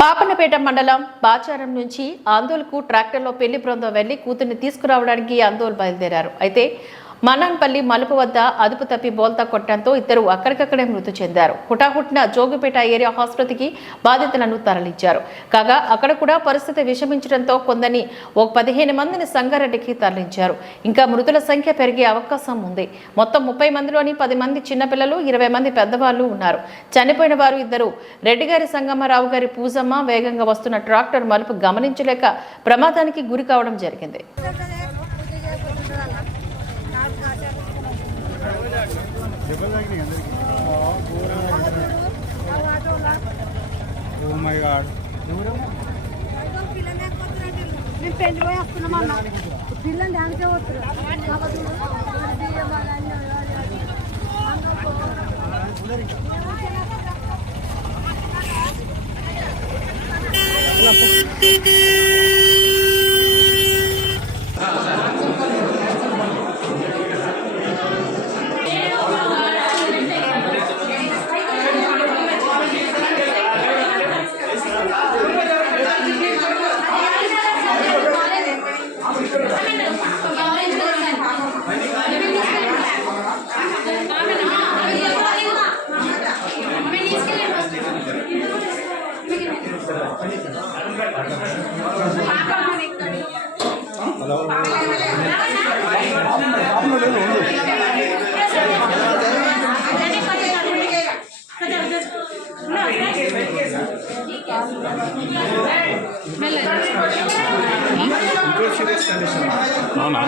పాపన్నపేట మండలం బాచారం నుంచి ఆందోళనకు ట్రాక్టర్లో పెళ్లి బృందం వెళ్లి కూతుర్ని తీసుకురావడానికి ఆందోళన బయలుదేరారు. అయితే మన్నాన్పల్లి మలుపు వద్ద అదుపు తప్పి బోల్తా కొట్టడంతో ఇద్దరు అక్కడికక్కడే మృతి చెందారు. హుటాహుటిన జోగిపేట ఏరియా ఆసుపత్రికి బాధితులను తరలించారు. కాగా అక్కడ కూడా పరిస్థితి విషమించడంతో కొందరిని 15 మందిని సంగారెడ్డికి తరలించారు. ఇంకా మృతుల సంఖ్య పెరిగే అవకాశం ఉంది. మొత్తం 30 మందిలోని 10 మంది చిన్నపిల్లలు, 20 మంది పెద్దవాళ్లు ఉన్నారు. చనిపోయిన వారు ఇద్దరు. రెడ్డిగారి సంగమరావు గారి పూజమ్మ వేగంగా వస్తున్న ట్రాక్టర్ మలుపు గమనించలేక ప్రమాదానికి గురి కావడం జరిగింది. పెళ్లి పోయి వస్తున్నామన్నా పిల్లలు దానికే వస్తారు. అవునా